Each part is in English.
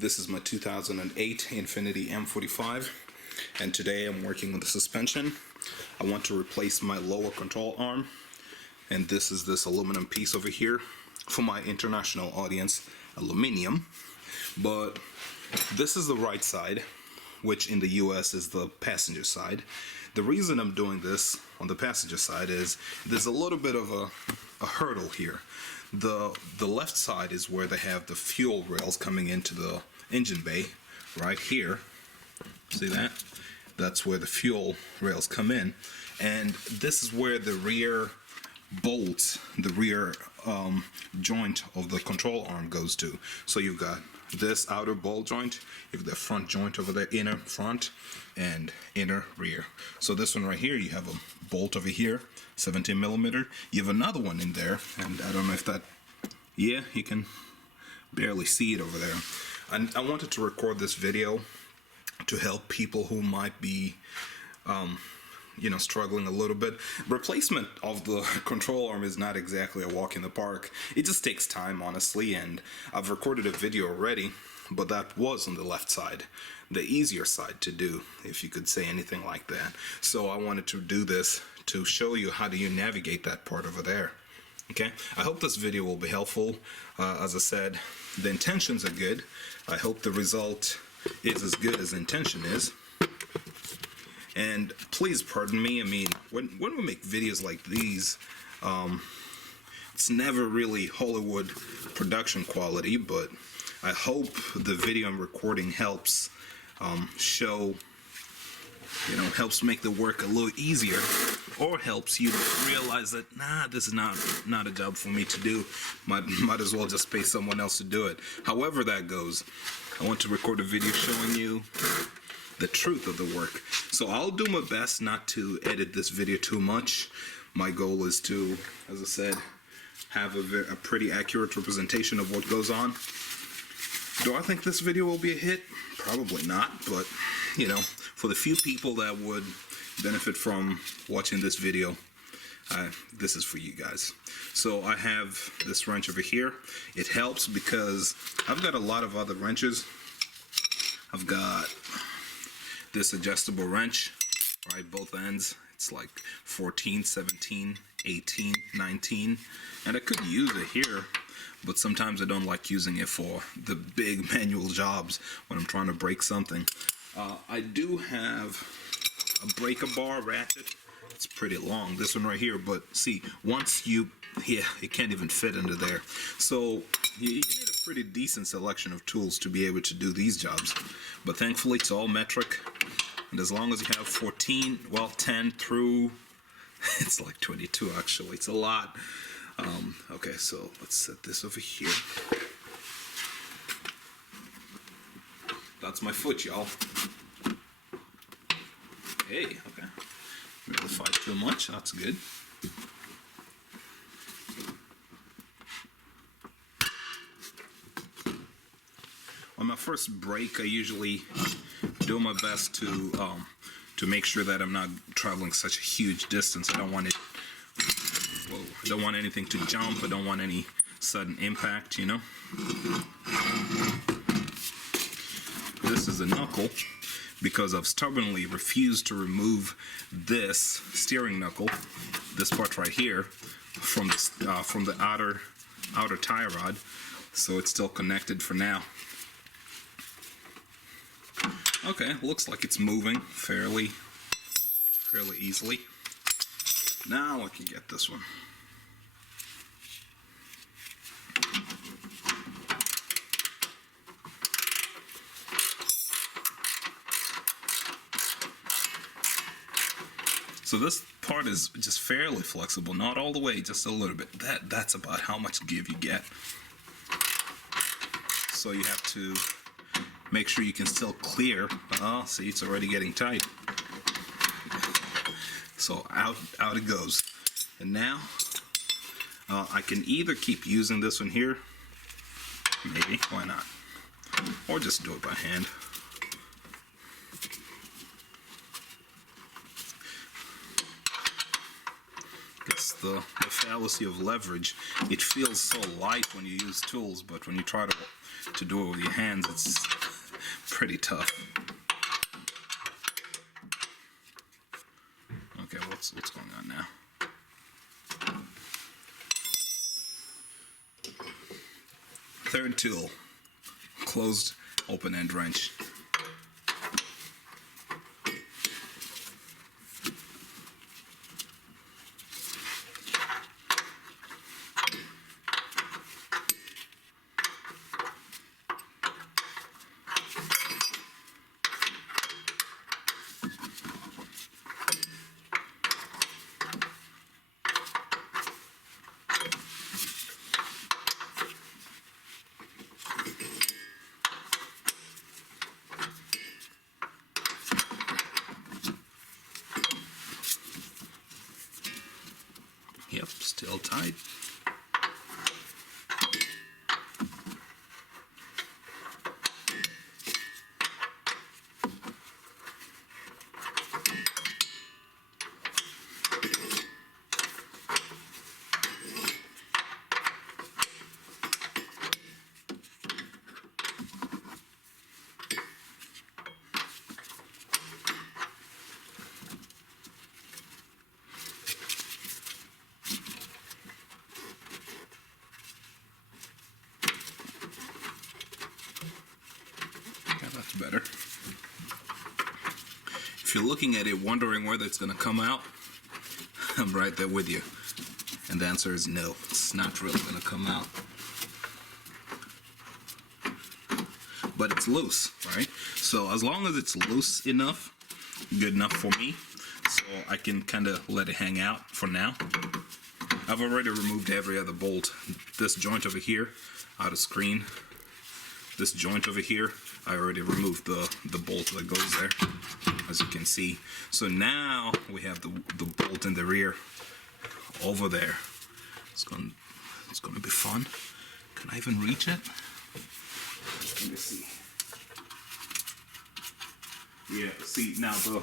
This is my 2008 Infiniti M45, and today I'm working on the suspension. I want to replace my lower control arm, and this is this aluminum piece over here. For my international audience, aluminium, but this is the right side, which in the US is the passenger side. The reason I'm doing this on the passenger side is there's a little bit of a hurdle here. The left side is where they have the fuel rails coming into the engine bay, right here. See that? That's where the fuel rails come in, and this is where the rear bolts, the rear joint of the control arm goes to. So you've got this outer bolt joint, you've got the front joint over there, inner front and inner rear. So this one right here, you have a bolt over here, 17 millimeter. You have another one in there, and I don't know if that, yeah, you can barely see it over there. And I wanted to record this video to help people who might be struggling a little bit. Replacement of the control arm is not exactly a walk in the park. It just takes time, honestly, and I've recorded a video already, but that was on the left side, the easier side to do, if you could say anything like that. So I wanted to do this to show you how do you navigate that part over there. Okay, I hope this video will be helpful. As I said, the intentions are good. I hope the result is as good as the intention is. And please pardon me, I mean, when we make videos like these, it's never really Hollywood production quality, but I hope the video I'm recording helps show, helps make the work a little easier, or helps you realize that, nah, this is not a job for me to do. Might as well just pay someone else to do it. However that goes, I want to record a video showing you the truth of the work. So I'll do my best not to edit this video too much. My goal is to, as I said, have a pretty accurate representation of what goes on. Do I think this video will be a hit? Probably not, but for the few people that would benefit from watching this video, this is for you guys. So I have this wrench over here. It helps because I've got a lot of other wrenches. I've got this adjustable wrench, right, both ends. It's like 14, 17, 18, 19, and I could use it here, but sometimes I don't like using it for the big manual jobs when I'm trying to break something. I do have a breaker bar ratchet. It's pretty long, this one right here, but see, once it can't even fit into there. So you need a pretty decent selection of tools to be able to do these jobs. But thankfully it's all metric, and as long as you have 10 through, it's like 22 actually, it's a lot. Okay, so let's set this over here. That's my foot, y'all. Hey, okay. Really fight too much, that's good. On my first break, I usually do my best to make sure that I'm not traveling such a huge distance. I don't want it. Whoa! I don't want anything to jump. I don't want any sudden impact. This is a knuckle because I've stubbornly refused to remove this steering knuckle, this part right here, from the outer tie rod. So it's still connected for now. Okay, looks like it's moving fairly easily. Now I can get this one. So this part is just fairly flexible, not all the way, just a little bit. That's about how much give you get. So you have to make sure you can still clear. Oh, see, it's already getting tight. So out it goes. And now I can either keep using this one here, maybe, why not, or just do it by hand. the fallacy of leverage. It feels so light when you use tools, but when you try to do it with your hands, it's pretty tough. Okay, what's going on now? Third tool, closed open end wrench. Yep, still tight. That's better. If you're looking at it wondering whether it's going to come out, I'm right there with you. And the answer is no, it's not really going to come out. But it's loose, right? So as long as it's loose enough, good enough for me, so I can kind of let it hang out for now. I've already removed every other bolt. This joint over here, out of screen. This joint over here, I already removed the bolt that goes there, as you can see. So now we have the bolt in the rear over there. It's gonna be fun. Can I even reach it? Let me see. Yeah, see, now the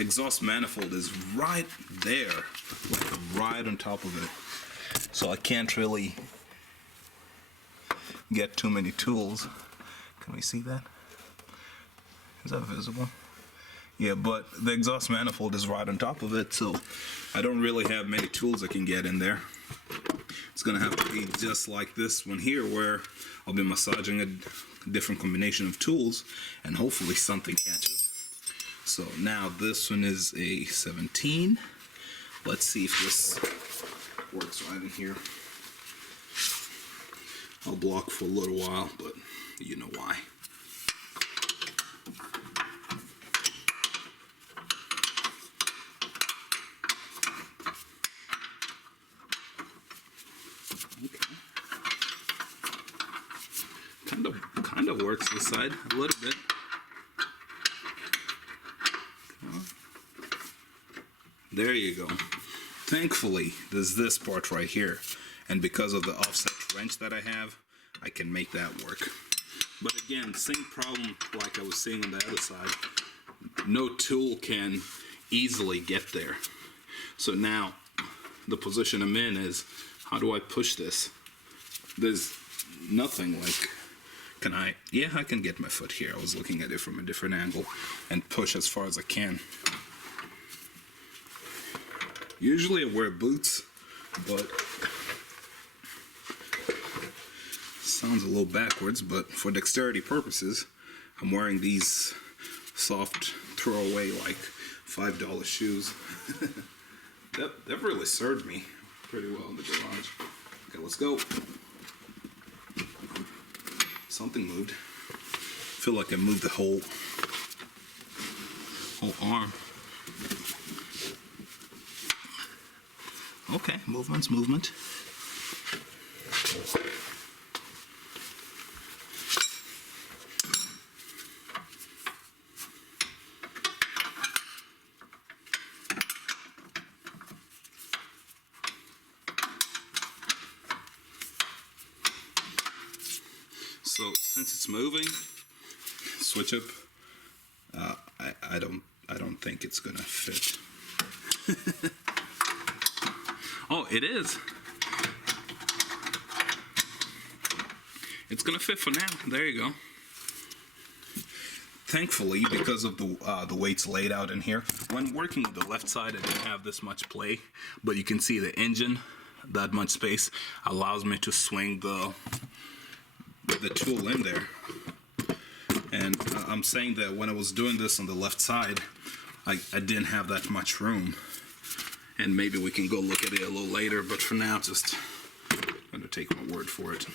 exhaust manifold is right there, like right on top of it. So I can't really get too many tools. Can we see that? Is that visible? Yeah, but the exhaust manifold is right on top of it, so I don't really have many tools I can get in there. It's gonna have to be just like this one here, where I'll be massaging a different combination of tools, and hopefully something catches. So now this one is a 17. Let's see if this works right in here. I'll block for a little while, but you know why. Okay. Kind of works this side a little bit. There you go. Thankfully, there's this part right here, and because of the offset wrench that I have, I can make that work. But again, same problem like I was seeing on the other side. No tool can easily get there. So now, the position I'm in is, how do I push this? There's nothing like, can I? Yeah, I can get my foot here. I was looking at it from a different angle and push as far as I can. Usually I wear boots, but sounds a little backwards, but for dexterity purposes, I'm wearing these soft throwaway like $5 shoes. that really served me pretty well in the garage. Okay, let's go. Something moved. I feel like I moved the whole arm. Okay, movement's movement. So since it's moving, switch up. I don't think it's gonna fit. Oh, it is. It's gonna fit for now. There you go. Thankfully, because of the way it's laid out in here, when working with the left side, I didn't have this much play, but you can see the engine, that much space, allows me to swing the tool in there. And I'm saying that when I was doing this on the left side, I didn't have that much room. And maybe we can go look at it a little later, but for now, just I'm gonna take my word for it.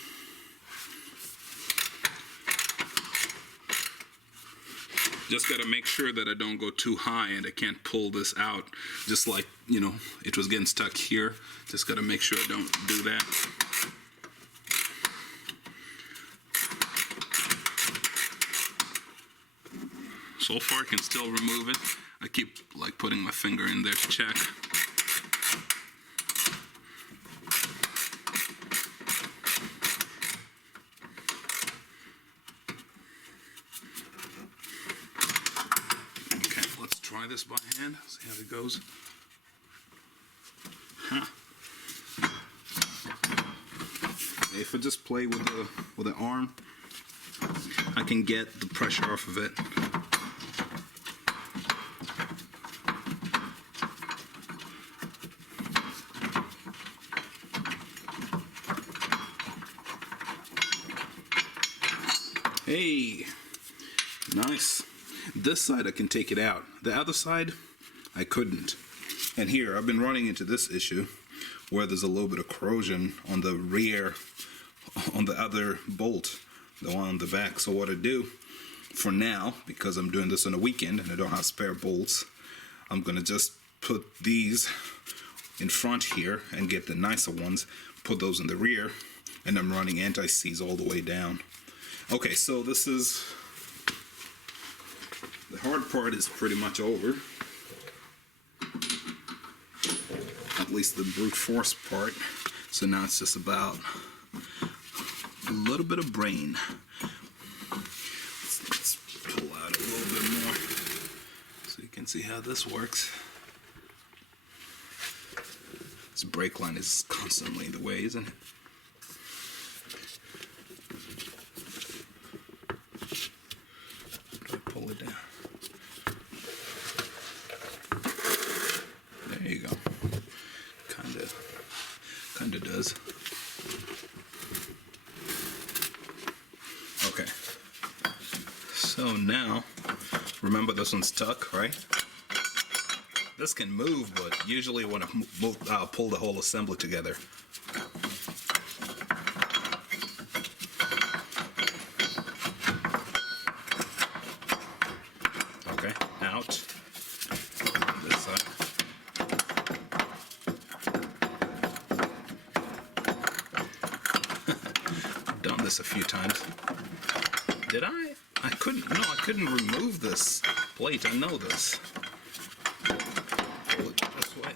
Just gotta make sure that I don't go too high and I can't pull this out. Just like, you know, it was getting stuck here. Just gotta make sure I don't do that. So far I can still remove it. I keep like putting my finger in there to check. Try this by hand, see how it goes. Huh. If I just play with the arm, I can get the pressure off of it. Hey, nice. This side I can take it out. The other side, I couldn't. And here, I've been running into this issue where there's a little bit of corrosion on the rear, on the other bolt, the one on the back. So what I do for now, because I'm doing this on a weekend and I don't have spare bolts, I'm gonna just put these in front here and get the nicer ones, put those in the rear, and I'm running anti-seize all the way down. Okay, so this is, the hard part is pretty much over. At least the brute force part. So now it's just about a little bit of brain. Let's pull out a little bit more so you can see how this works. This brake line is constantly in the way, isn't it? Pull it down. There you go. Kinda does. Okay. So now, remember this one's stuck, right? This can move, but usually when I pull the whole assembly together. Okay, out. This side. I've done this a few times. Did I? I couldn't remove this plate. I know this. Pull it this way.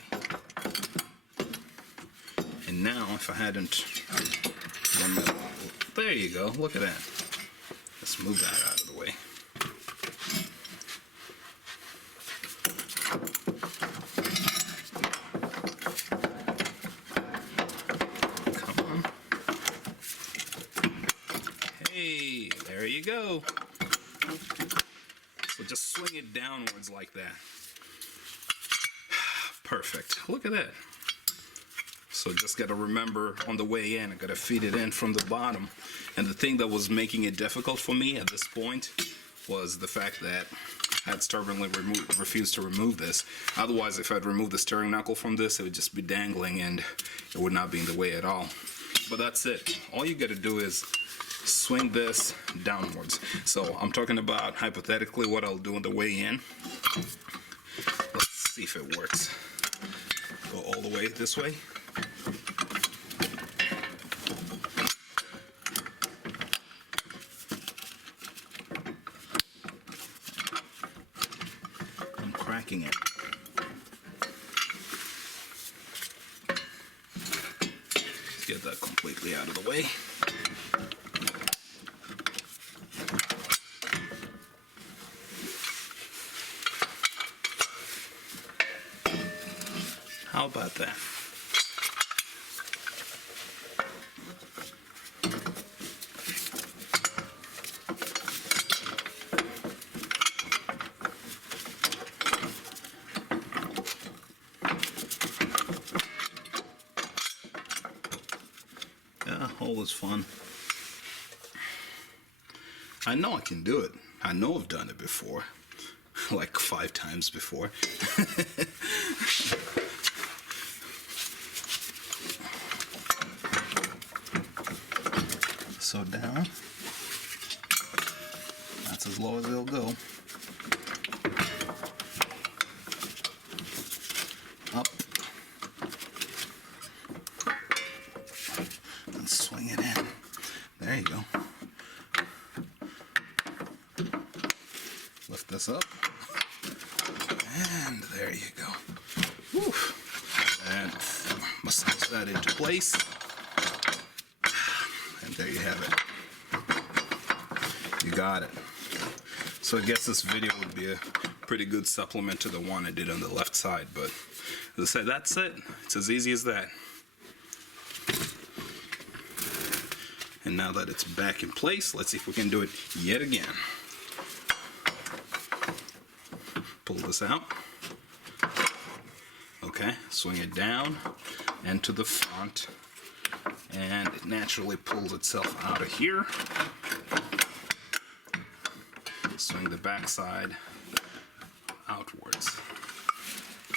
And now, if I hadn't done that, there you go. Look at that. Let's move that out of the way. Come on. Hey, there you go. So just swing it downwards like that. Perfect. Look at that. So just got to remember on the way in, I got to feed it in from the bottom. And the thing that was making it difficult for me at this point was the fact that I had stubbornly refused to remove this. Otherwise, if I'd removed the steering knuckle from this, it would just be dangling and it would not be in the way at all. But that's it. All you got to do is swing this downwards. So I'm talking about hypothetically what I'll do on the way in. Let's see if it works. Go all the way this way. I'm cracking it. Let's get that completely out of the way. How about that? was fun. I know I can do it. I know I've done it before. Like 5 times before. So down. That's as low as it'll go. Up. And swing it in. There you go. Lift this up. And there you go. Whew. And massage that into place. And there you have it. You got it. So I guess this video would be a pretty good supplement to the one I did on the left side, but as I said, that's it. It's as easy as that. And now that it's back in place, let's see if we can do it yet again. Pull this out. Okay, swing it down and to the front, and it naturally pulls itself out of here. Swing the back side outwards.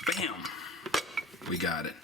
Bam! We got it.